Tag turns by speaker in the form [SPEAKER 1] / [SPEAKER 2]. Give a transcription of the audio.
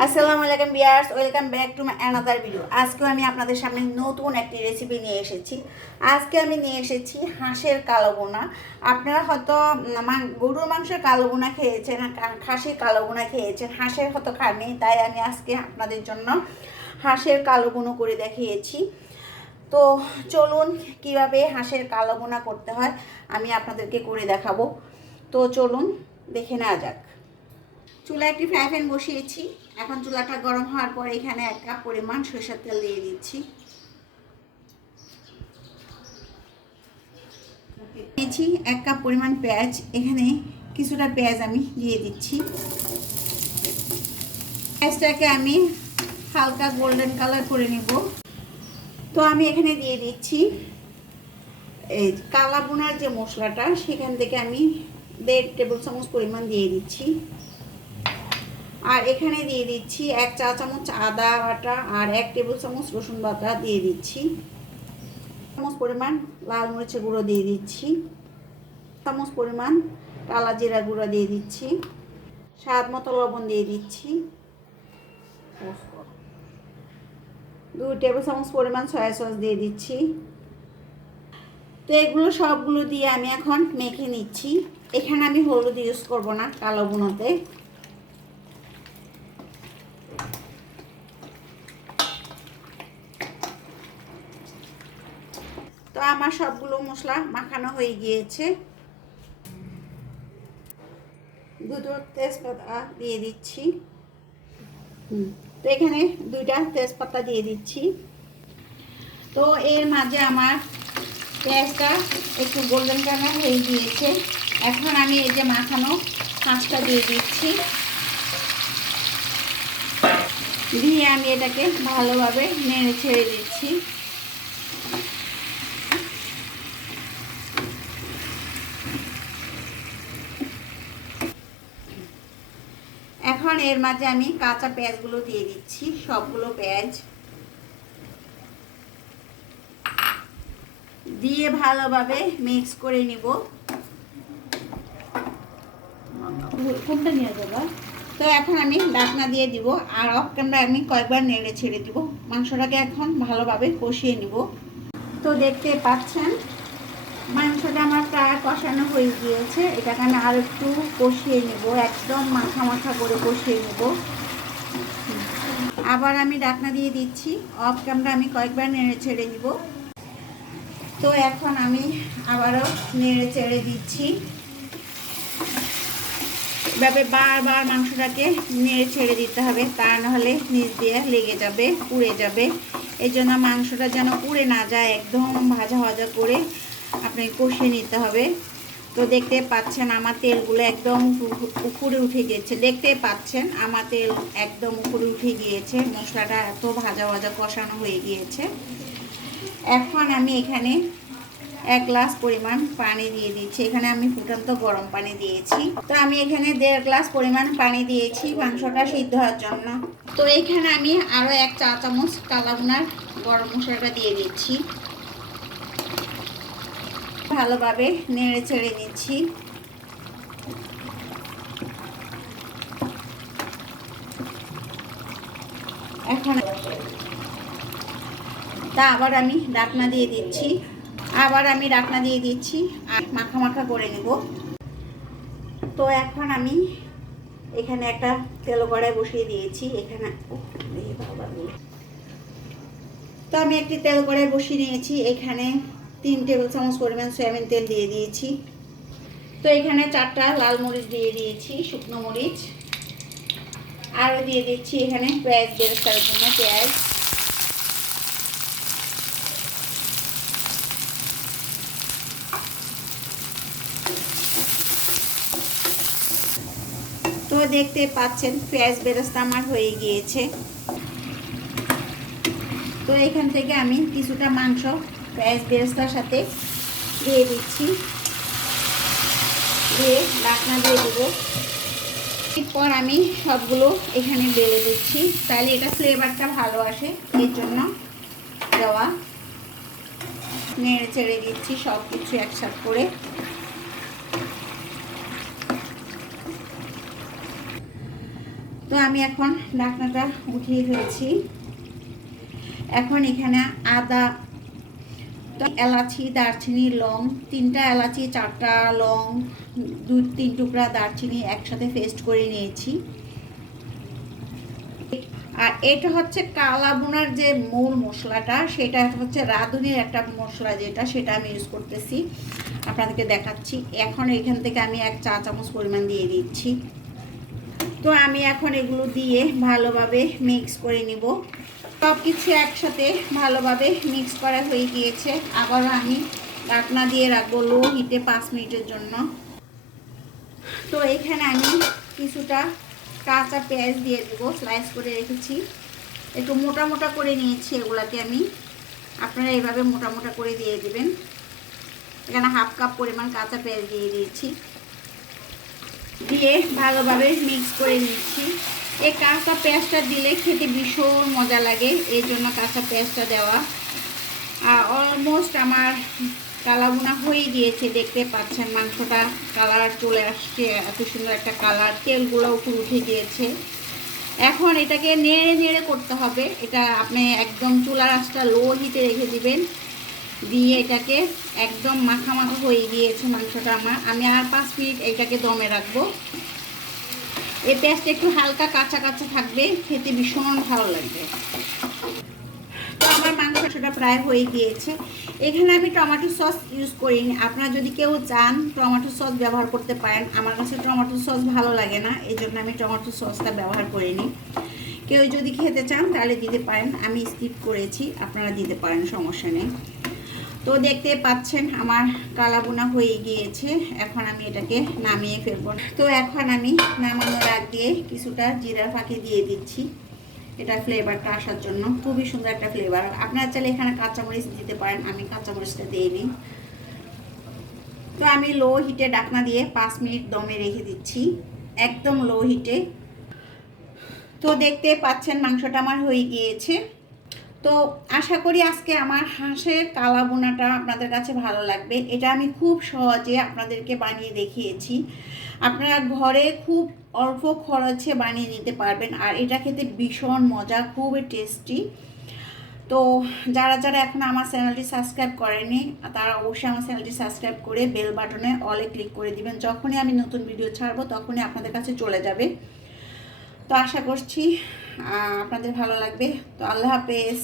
[SPEAKER 1] আসসালামু আলাইকুম viewers welcome back to my another video আজকেও আমি আপনাদের সামনে নতুন একটি রেসিপি নিয়ে এসেছি। আজকে আমি নিয়ে এসেছি হাঁসের কালো বোনা আপনারা হয়তো গরুর মাংসের কালো বোনা খেয়েছেন খাসির কালো বোনা খেয়েছেন। হাঁসের হয়তো খাননি তাই আমি আজকে আপনাদের জন্য হাঁসের কালো করে দেখিয়েছি। তো চলুন কীভাবে হাঁসের কালো বোনা করতে হয়, আমি আপনাদেরকে করে দেখাবো। তো চলুন দেখে নেওয়া যাক। চুলা একটি ফ্রাই প্যান বসিয়েছি। এখন চুলাটা গরম হওয়ার পরে এখানে এক কাপ পরিমাণ সরষের তেল দিয়ে দিচ্ছি। নিয়েছি এক কাপ পরিমাণ পেঁয়াজ। এখানে কিছুটা পেঁয়াজ আমি দিয়ে দিচ্ছি। পেঁয়াজটাকে আমি হালকা গোল্ডেন কালার করে নেব। তো আমি এখানে দিয়ে দিচ্ছি এই কালা বোনার যে মশলাটা, সেখান থেকে আমি দেড় টেবিল চামচ পরিমাণ দিয়ে দিচ্ছি। আর এখানে দিয়ে দিচ্ছি এক চা চামচ আদা বাটা আর এক টেবিল চামচ রসুন বাটা দিয়ে দিচ্ছি। চামচ পরিমাণ লাল মরিচের গুঁড়ো দিয়ে দিচ্ছি। চামচ পরিমাণ কালা জিরা গুঁড়ো দিয়ে দিচ্ছি। স্বাদ মতো লবণ দিয়ে দিচ্ছি। দুই টেবিল চামচ পরিমাণ সয়া সস দিয়ে দিচ্ছি। তো এগুলো সবগুলো দিয়ে আমি এখন মেখে নিচ্ছি। এখানে আমি হলুদ ইউজ করব না, কালো বুনোতে। তো আমার সবগুলো মশলা মাখানো হয়ে গিয়েছে। দুটো তেজপাতা দিয়ে দিচ্ছি। তো এখানে দুইটা তেজপাতা দিয়ে দিচ্ছি। তো এর মাঝে আমার পেঁয়াজটা একটু গোল্ডেন কালার হয়ে গিয়েছে। এখন আমি এই যে মাখানো হাঁসটা দিয়ে দিচ্ছি। দিয়ে আমি এটাকে ভালোভাবে নেড়ে ছেড়ে দিচ্ছি। এখন এর মাঝে আমি কাঁচা পেঁয়াজগুলো দিয়ে দিচ্ছি, সবগুলো পেঁয়াজ। দিয়ে ভালোভাবে মিক্স করে নিব।
[SPEAKER 2] কোনটা নিয়ে যাবা?
[SPEAKER 1] তো এখন আমি ডাকনা দিয়ে দিব, আর অফ ক্যামেরা আমি কয়েকবার নেড়ে ছেড়ে দিব। মাংসটাকে এখন ভালোভাবে কষিয়ে নিব। তো দেখতে পাচ্ছেন, মাংসটা আমার প্রায় কষানো হয়ে গিয়েছে। এটাকে আমি আর একটু কষিয়ে নিব, একদম মাখা মাখা করে কষিয়ে নিব। আবার আমি ডাকনা দিয়ে দিচ্ছি অফ ক্যামেরা আমি কয়েকবার নেড়ে ছেড়ে দিব তো এখন আমি আবারও নেড়ে চেড়ে দিচ্ছি। এভাবে বারবার মাংসটাকে নেড়ে ছেড়ে দিতে হবে, তা নাহলে নিচ দিয়ে লেগে যাবে, পুড়ে যাবে। এই জন্য মাংসটা যেন পুড়ে না যায়, একদম ভাজা ভাজা করে আপনি কষিয়ে নিতে হবে। তো দেখতে পাচ্ছেন আমার তেলগুলো একদম উপরে উঠে গিয়েছে দেখতে পাচ্ছেন আমার তেল একদম উপরে উঠে গিয়েছে, মশলাটা এত ভাজা ভাজা কষানো হয়ে গিয়েছে। এখন আমি এখানে এক গ্লাস পরিমাণ পানি দিয়ে দিচ্ছি। এখানে আমি ফুটন্ত গরম পানি দিয়েছি। তো আমি এখানে দেড় গ্লাস পরিমাণ পানি দিয়েছি মাংসটা সিদ্ধ হওয়ার জন্য। তো এখানে আমি আরও এক চা চামচ কালাগুনার গরম মশলাটা দিয়ে দিচ্ছি। ভালোভাবে নেড়ে ছেড়ে নিচ্ছি। এখন তা আবার আমি ডাকনা দিয়ে দিচ্ছি। আবার আমি ডাকনা দিয়ে দিচ্ছি আর মাখা মাখা করে নেব। তো এখন আমি এখানে একটা তেল কড়াই বসিয়ে দিয়েছি। এখানে। তো আমি একটি তেল কড়াই বসিয়ে নিয়েছি। এখানে তিন টেবিল চামচ পরিমাণ সয়াবিন তেল দিয়ে দিয়েছি। তো এখানে চারটা লাল মরিচ দিয়ে দিয়েছি, শুকনো মরিচ। আরও দিয়ে দিচ্ছি এখানে পেঁয়াজ বেরেস্তার জন্য পেঁয়াজ। দেখতে পাচ্ছেন পেঁয়াজ বেরেস্তা আমার হয়ে গিয়েছে। তো এখান থেকে আমি কিছুটা মাংস পেঁয়াজ বেরেস্তার সাথে দিয়ে দিচ্ছি। দিয়ে ডাকনা দিয়ে দেবো। এরপর আমি সবগুলো এখানে বেড়ে দিচ্ছি। তাহলে এটা ফ্লেভারটা ভালো আসে, এর জন্য দেওয়া। নেড়ে চেড়ে দিচ্ছি সব কিছু একসাথে করে। তো আমি এখন ঢাকনাটা উঠিয়ে ফেলছি। এখন এখানে আদা, তো এলাচি, দারচিনি, লং, তিনটা এলাচি, চারটা লং দুই তিন টুকরা দারচিনি একসাথে পেস্ট করে নিয়েছি। আর এটা হচ্ছে কালা বোনার যে মূল মশলাটা, সেটা হচ্ছে রাঁধুনির একটা মশলা যেটা, সেটা আমি ইউজ করতেছি। আপনাদেরকে দেখাচ্ছি। এখন এখান থেকে আমি এক চা চামচ পরিমাণ দিয়ে দিচ্ছি। তো আমি এখন এগুলো দিয়ে ভালোভাবে মিক্স করে নিব। সব কিছু একসাথে ভালোভাবে মিক্স করা হয়ে গিয়েছে। আবার আমি ঢাকনা দিয়ে রাখব লো হিটে পাঁচ মিনিটের জন্য। তো এখানে আমি কিছুটা কাঁচা পেঁয়াজ দিয়ে দেবো স্লাইস করে রেখেছি। একটু মোটা মোটা করে নিয়েছি এগুলাকে আমি। আপনারা এইভাবে মোটা মোটা করে দিয়ে দেবেন। এখানে হাফ কাপ পরিমাণ কাঁচা পেঁয়াজ দিয়ে দিয়েছি। দিয়ে ভালোভাবে মিক্স করে নিচ্ছি। এই কাঁচা পেঁয়াজটা দিলে খেতে ভীষণ মজা লাগে, এই জন্য কাঁচা পেঁয়াজটা দেওয়া। অলমোস্ট আমার কালাবোনা হয়ে গিয়েছে, দেখতে পাচ্ছেন মাংসটা কালার চলে আসছে, এত সুন্দর একটা কালার, তেলগুলো উপর উঠে গিয়েছে। এখন এটাকে নেড়ে নেড়ে করতে হবে, এটা আপনি একদম চুলার আঁচটা লো হিটে রেখে দিবেন। দিয়ে এটাকে একদম মাখা হয়ে গিয়েছে মাংসটা আমার। আমি আর পাঁচ মিনিট এটাকে দমে রাখব। এই পেঁয়াজটা একটু হালকা কাঁচা কাঁচা থাকবে, খেতে ভীষণ ভালো লাগবে। তো আমার মাংসটা প্রায় হয়ে গিয়েছে। এখানে আমি টমেটো সস ইউজ করিনি। আপনারা যদি কেউ চান টমেটো সস ব্যবহার করতে পারেন, আমার কাছে টমেটো সস ভালো লাগে না এই জন্য আমি টমেটো সসটা ব্যবহার করিনি। কেউ যদি খেতে চান তাহলে দিতে পারেন, আমি স্কিপ করেছি, আপনারা দিতে পারেন, সমস্যা নেই। তো দেখতে পাচ্ছেন আমার কালাবোনা হয়ে গিয়েছে। এখন আমি এটাকে নামিয়ে ফেলব। তো এখন আমি নামানোর আগ দিয়ে কিছুটা জিরা ফাঁকি দিয়ে দিচ্ছি। এটা ফ্লেভারটা আসার জন্য। খুবই সুন্দর একটা ফ্লেভার আপনারা চাইলে এখানে কাঁচামরিচ দিতে পারেন। আমি কাঁচামরিচটা দিয়ে নিই। তো আমি লো হিটে ডাকনা দিয়ে পাঁচ মিনিট দমে রেখে দিচ্ছি। একদম লো হিটে তো দেখতে পাচ্ছেন মাংসটা আমার হয়ে গিয়েছে। তো আশা করি আজকে আমার হাঁসের কালা বোনাটা আপনাদের কাছে ভালো লাগবে। এটা আমি খুব সহজে আপনাদেরকে বানিয়ে দেখিয়েছি। আপনারা ঘরে খুব অল্প খরচে বানিয়ে নিতে পারবেন আর এটা খেতে ভীষণ মজা, খুবই টেস্টি। তো যারা যারা এখন আমার চ্যানেলটি সাবস্ক্রাইব করেনি তারা অবশ্যই আমার চ্যানেলটি সাবস্ক্রাইব করে বেল বাটনে অলে ক্লিক করে দিবেন। যখনই আমি নতুন ভিডিও ছাড়বো, তখনই আপনাদের কাছে চলে যাবে। তো আশা করছি আপনাদের ভালো লাগবে। তো আল্লাহ হাফেজ।